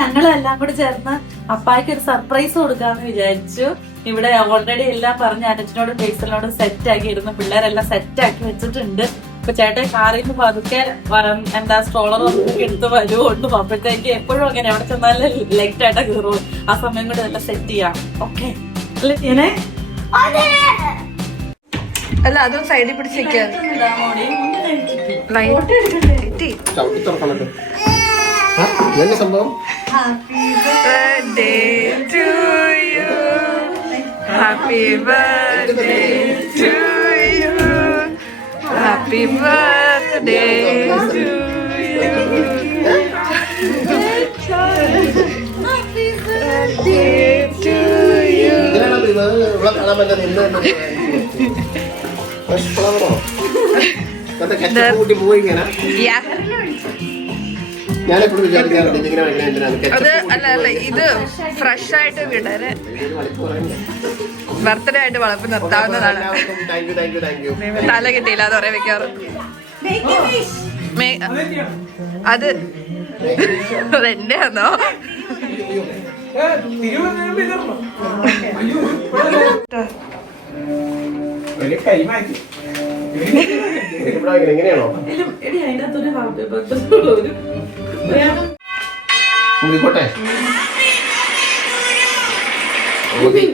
ഞങ്ങളെല്ലാം കൂടി ചേർന്ന് അപ്പായ്ക്ക് ഒരു സർപ്രൈസ് കൊടുക്കാന്ന് വിചാരിച്ചു. ഇവിടെ ഓൾറെഡി എല്ലാം പറഞ്ഞ് അനച്ചിനോടും ബേസിനോടും സെറ്റ് ആക്കിയിരുന്നു. പിള്ളേരെല്ലാം സെറ്റ് ആക്കി വെച്ചിട്ടുണ്ട്. ഇപ്പൊ ചേട്ടൻ കാറിൽ നിന്ന് പതുക്കെ വരം. എന്താ സ്ട്രോളർ എടുത്ത് വരുവുണ്ട് അപ്പോഴത്തേക്ക് എപ്പോഴും അങ്ങനെ എവിടെ ചെന്നാലും ലൈറ്റ് ആയിട്ട് കയറും. ആ സമയം കൂടെ എല്ലാം സെറ്റ് ചെയ്യാം. ഓക്കെ അല്ലേ അല്ല അതും സൈഡിൽ പിടിച്ചേക്കാൻ ചവിട്ടി തുറക്കണല്ലോ ആ, ഇതന്നെ സംഭവം birthday to you happy birthday to you happy birthday to ഇതിനാണ് ഇത് ഇവിടെ കാണാൻ പറ്റുന്നത് ഇന്ന് ഫ്രഷ് ഫ്ലവറോ ഇന്നത്തെ കെച്ചപ്പ് കൂട്ടി പോയിങ്ങനെ ഞാൻ എപ്പോഴും വിചാരിക്കാറുണ്ട് വയ്ക്കണ എന്തിനാണ് അത് അല്ല അല്ല ഇത് ഫ്രഷ് ആയിട്ട് വിടരെ. ബർത്ത്ഡേ ആയിട്ട് വളർത്തി നിർത്താവുന്നതാണ്. തല കിട്ടിയില്ല അത് പറയാൻ വെക്കാറ്. അത് അതെന്റെ ആണോ എങ്ങനെയാണോ ഊതിക്കോട്ടെ ഊതി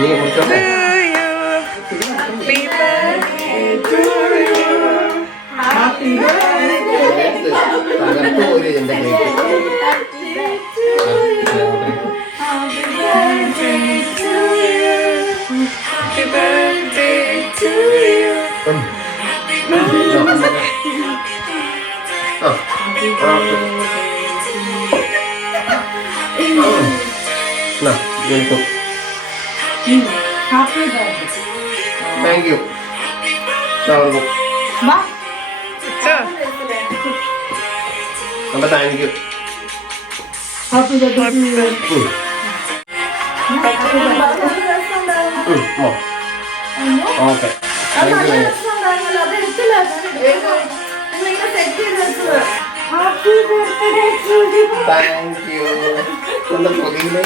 നീ കുടിച്ചോട്ടെ നേരത്ത് എന്റെ cake. Happy birthday thank you thank you happy birthday. Okay thank you എന്താ പുസ്തകമാണല്ലോ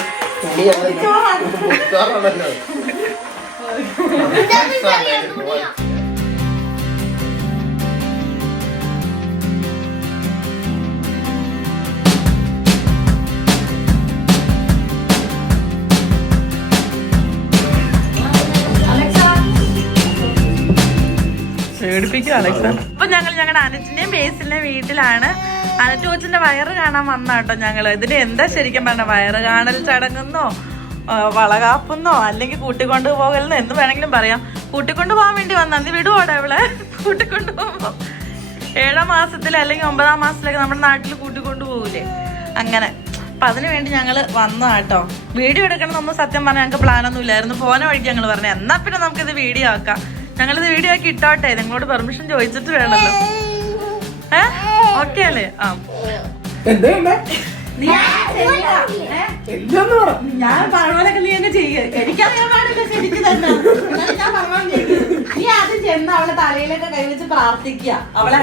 അപ്പൊ ഞങ്ങൾ ഞങ്ങളുടെ അനറ്റിന്റെയും ബേസിന്റെയും വീട്ടിലാണ്. അനറ്റ് കൊച്ചിന്റെ വയറ് കാണാൻ വന്ന കേട്ടോ ഞങ്ങൾ ഇതിന് എന്താ ശരിക്കും പറഞ്ഞ? വയറ് കാണൽ ചടങ്ങുന്നോ വളകാപ്പുന്നോ അല്ലെങ്കിൽ കൂട്ടിക്കൊണ്ടു പോകലെന്നോ എന്ത് വേണമെങ്കിലും പറയാം. കൂട്ടിക്കൊണ്ടു പോകാൻ വേണ്ടി വന്ന നീ വിടുവോടെ അവളെ. കൂട്ടിക്കൊണ്ടു പോകുമ്പോ ഏഴാം മാസത്തിൽ അല്ലെങ്കിൽ ഒമ്പതാം മാസത്തിലൊക്കെ നമ്മുടെ നാട്ടിൽ കൂട്ടിക്കൊണ്ടു പോകൂലേ. അങ്ങനെ. അപ്പൊ അതിനു വേണ്ടി ഞങ്ങൾ വന്നു കേട്ടോ. വീഡിയോ എടുക്കണം നമ്മൾ സത്യം പറഞ്ഞാൽ ഞങ്ങൾക്ക് പ്ലാനൊന്നും ഇല്ലായിരുന്നു. പോന വഴിക്ക് ഞങ്ങൾ പറഞ്ഞു എന്നാ പിന്നെ നമുക്കിത് വീഡിയോ ആക്കാം. ഞങ്ങളിത് വീഡിയോ ആക്കി ഇട്ടോട്ടെ. നിങ്ങളോട് പെർമിഷൻ ചോദിച്ചിട്ട് വേണമല്ലോ ഓക്കെ അല്ലേ ആ. ഞാൻ പറഞ്ഞോലൊക്കെ നീ എന്നെ ചെയ്യ. എനിക്കറിയാൻ പാടില്ല ശരിക്ക് തന്നെ. ഞാൻ നീ. ആദ്യം ചെന്ന് അവളെ തലയിലൊക്കെ കൈവച്ച് പ്രാർത്ഥിക്കുക. അവളെ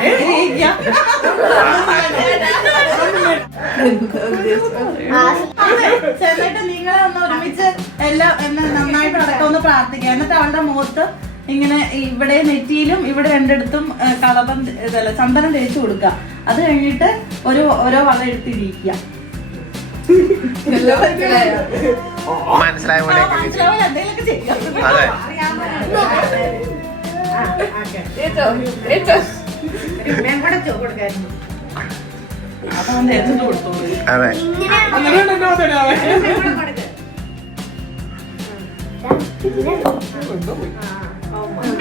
ചെന്നിട്ട് നിങ്ങളെ ഒന്ന് ഒരുമിച്ച് എല്ലാം എന്ന് നന്നായിട്ട് നടക്കൊന്ന് ഒന്ന് പ്രാർത്ഥിക്കുക. എന്നിട്ട് അവളുടെ മുഖത്ത് ഇങ്ങനെ ഇവിടെ നെറ്റിയിലും ഇവിടെ രണ്ടിടത്തും കളപം ഇതല്ല ചന്ദനം തേച്ച് കൊടുക്കുക. അത് കഴിഞ്ഞിട്ട് ഒരു ഓരോ വള എടുത്തിരിക്കുക മനസ്സിലായ പോലെ മനസ്സിലാവില്ല എന്തെങ്കിലുമൊക്കെ ചെയ്യാം. അതെ. അപ്പൊ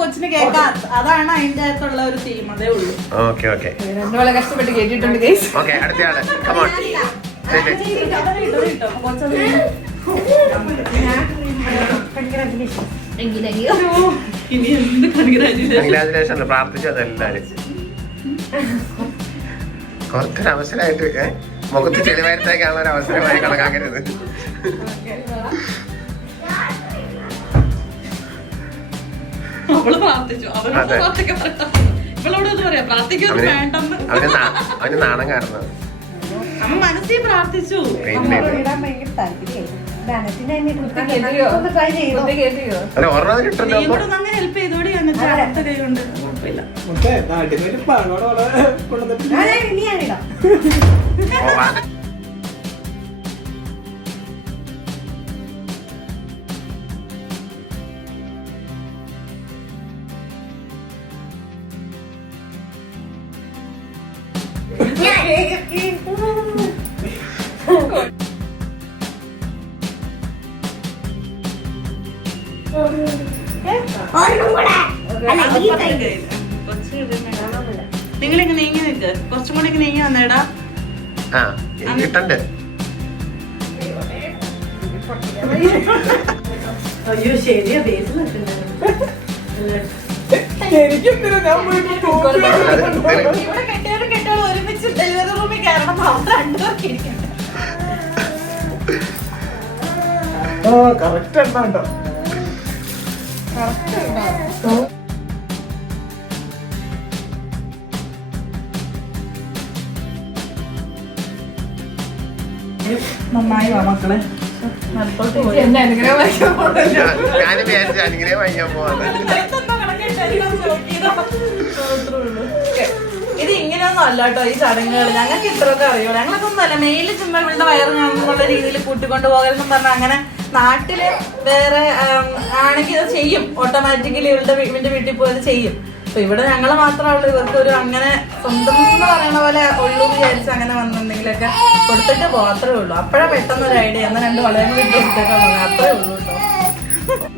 കൊച്ചിന് കേൾക്കാം. അതാണ് അതിന്റെ അകത്തുള്ള ഒരു തീം അതേ ഉള്ളൂ. Okay okay. രണ്ടുപോലെ കഷ്ടപ്പെട്ട് കേട്ടിട്ടുണ്ട് ഗൈസ് ഓക്കെ അടുത്ത ആൾ. കമോൺ കൺഗ്രാജുലേഷൻ പ്രാർത്ഥിച്ചത് എല്ലാരും കുറച്ചൊരു അവസരമായിട്ട് മുഖത്ത് ചെളിവാരത്തേക്കാനുള്ള ഒരു അവസരമായി കണക്കാക്കരുത്. അവൾ പ്രാർത്ഥിച്ചു. അവരോട് അതെ. പ്രാർത്ഥിക്കാൻ പറയണ്ട. ഇവളോട് ഒന്ന് പറയാം. പ്രാർത്ഥിക്കൊന്നും അവന് വേണ്ടെന്ന്. അവന് നാ- അവന് നാണം കാരണം. അമ്മ മനസ്സിൽ പ്രാർത്ഥിച്ചു. പിന്നെ അല്ല ഓർമ്മ കിട്ടല്ലോ നീ കൂടെ ഒന്ന് അങ്ങനെ ഹെൽപ്പ് ചെയ്തോടി അടുത്ത കൈ കൊണ്ട് കുഴപ്പമില്ല. മുട്ടേ നാട്ടിൽ പാങ്ങോടെ കൊണ്ടുവന്നിട്ട്. ഓ, നിങ്ങൾ ഇങ്ങനെ നീങ്ങി നിൽക്ക് കുറച്ചും കൂടി ഇങ്ങനെ നീങ്ങി വന്നേടാ. കിട്ടണ്ട്? അയ്യോ ശരിയാ ബേസിൽ എനിക്കെന്തിനാ ഞാൻ ഒരുമിച്ച് ഡെലിവറി റൂമിൽ കയറണം അവിടെ രണ്ടുപേർക്ക് ഇരിക്കണ്ട ആ കറക്റ്റ് എണ്ണ കേട്ടോ നന്നായി വാ മക്കളെ. ഞാനും വിചാരിച്ചു അനുഗ്രഹം വാങ്ങിക്കാൻ പോവാന്ന്. ഇത് ഇങ്ങനെയൊന്നും അല്ല കേട്ടോ ഈ ചടങ്ങുകൾ ഞങ്ങൾക്ക് ഇത്രയൊക്കെ അറിയോ ഞങ്ങളൊക്കെ ഒന്നുമല്ല മെയിൽ ചുമ്മാ ഇവളുടെ വയറ് കാണുന്നുള്ള രീതിയിൽ കൂട്ടിക്കൊണ്ട് പോകരുതെന്നും പറഞ്ഞാൽ അങ്ങനെ നാട്ടിൽ വേറെ ആണെങ്കിൽ അത് ചെയ്യും. ഓട്ടോമാറ്റിക്കലി ഇവളുടെ വീടിന്റെ ഇവന്റെ വീട്ടിൽ പോയത് ചെയ്യും. അപ്പൊ ഇവിടെ ഞങ്ങൾ മാത്രമേ ഉള്ളൂ. ഇവർക്ക് ഒരു അങ്ങനെ സ്വന്തം എന്ന് പറയുന്ന പോലെ ഉള്ളു വിചാരിച്ച് അങ്ങനെ വന്നെന്തെങ്കിലുമൊക്കെ കൊടുത്തിട്ട് മാത്രമേ ഉള്ളൂ. അപ്പോഴാ പെട്ടെന്ന് ഒരു ഐഡിയ എന്നാൽ രണ്ട് വളരെ വീട്ടിൽ കൊടുത്തേക്കാൻ അത്രേ ഉള്ളൂ കേട്ടോ.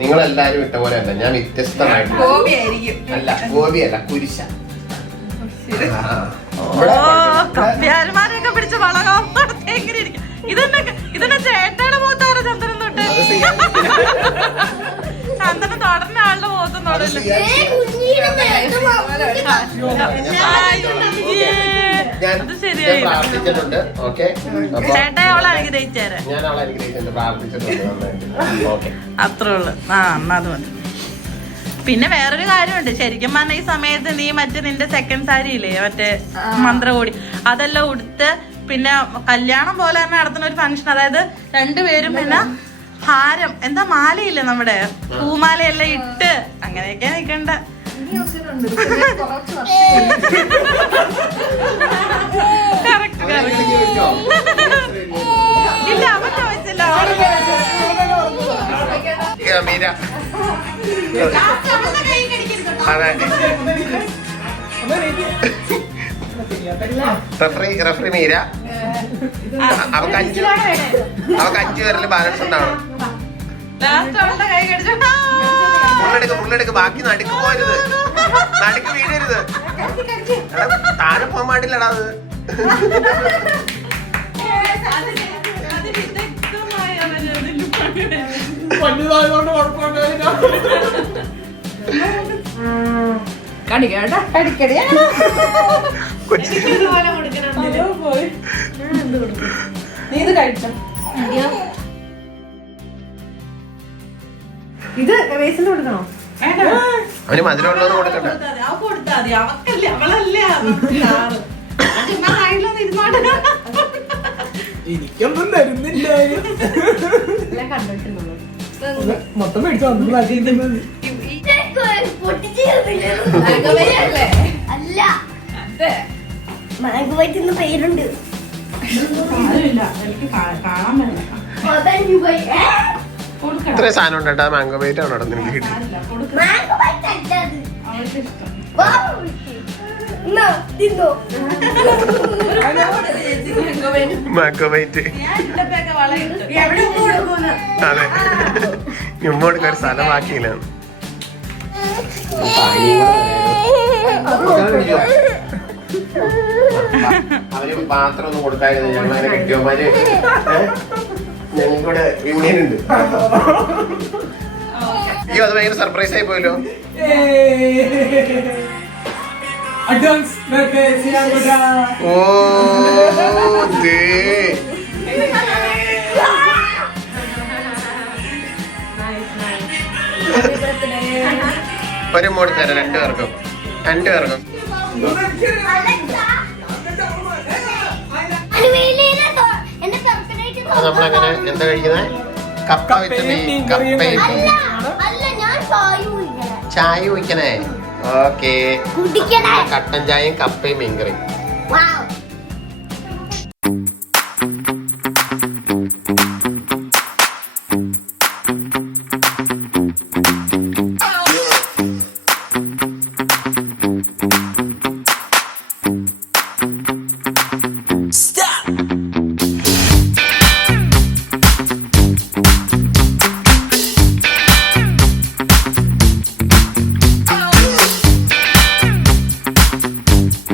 നിങ്ങളെല്ലാരും ഇട്ട പോലെ അല്ല ഞാൻ വ്യത്യസ്തമായിട്ട് ഗോപി ആയിരിക്കും. അല്ല ഗോപിയല്ല കുരിശ. ഓ പിടിച്ച് വളകാം ഇതന്നെ ചേട്ടയുടെ മുഖത്താണ് ചന്ദ്രൻ തൊട്ട്. ചന്ദ്രൻ തുടർന്ന ആളുടെ മുഖത്തും അത് ശരിയായി. ചേട്ടാ അവളെ അനുഗ്രഹിച്ചേരെ. അത്രേ ഉള്ളു. ആ എന്നാ അത് മതി. പിന്നെ വേറൊരു കാര്യമുണ്ട്. ശരിക്കും പറഞ്ഞ ഈ സമയത്ത് നീ മറ്റേ നിന്റെ സെക്കൻഡ് സാരി ഇല്ലേ? മറ്റേ മന്ത്രകോടി. അതെല്ലാം ഉടുത്ത് പിന്നെ കല്യാണം പോലെ തന്നെ നടത്തുന്ന ഒരു ഫംഗ്ഷൻ അതായത് രണ്ടുപേരും പിന്നെ ഹാരം എന്താ മാലയില്ലേ നമ്മുടെ? പൂമാലയെല്ലാം ഇട്ട് അങ്ങനെയൊക്കെ നിക്കണ്ട. Correct correct. ഇല്ല അവൻ ചോദിച്ചില്ല. മീര അതെ റഫറി റഫറി മീര. അവക്ക് അഞ്ച് അവക്ക് അഞ്ച് പേരിൽ ബാലൻസ് ഉണ്ടാവണം. ലാസ്റ്റ് അവളുടെ കൈ കടിച്ചു. ഫുള്ളെടുക്ക് ഫുള്ളെടുക്ക് ബാക്കി നടുക്ക് പോരുത്. നടുക്ക് വീഴരുത്. താഴെ പോകാൻ പാടില്ലടാ അത്. വലുതായതുകൊണ്ട് കുഴപ്പമുണ്ടായില്ല ഇത് കഴിച്ചോ? ഇത് വേസിൽ കൊടുക്കണോ? വേണ്ട. അവന് മധുരമുള്ളത് കൊടുക്കണ്ട. എനിക്കൊന്നും തരുന്നില്ല. കണ്ടിട്ടുണ്ടോ മൊത്തം മേടിച്ചു വന്നിട്ടുള്ളത് അല്ല. മാംഗോ വൈറ്റ് എന്ന പേരുണ്ട്. ഇത്രയും സാധനം ഉണ്ട് കേട്ടോ മാംഗോ ബൈറ്റ് ആണ് അവിടെ എനിക്ക് കിട്ടി മാംഗോ ബൈറ്റ് അതെ. ഇമ്മോട് ഒരു സ്ഥലമാക്കിയില്ല. അവർ പാത്രം ഒന്നും കൊടുക്കായിരുന്നു ഞങ്ങളെ കെട്ടിയവന്മാര് ഞങ്ങൾക്കൂടെ യൂണിയൻ ഉണ്ട്. അയ്യോ അത് ഭയങ്കര സർപ്രൈസ് ആയി പോയല്ലോ. അഡ്വാൻസ് ഓ ദേ. ഒരു മോഡ് തരാം അപ്പൊ നമ്മളങ്ങനെ എന്താ കഴിക്കുന്നത് കപ്പ മീൻ കപ്പയും ചായ കുടിക്കണേ. ചായ കുടിക്കണേ? ഓക്കേ. കുടിക്കണേ. കട്ടൻ ചായയും കപ്പയും മീൻകറിയും.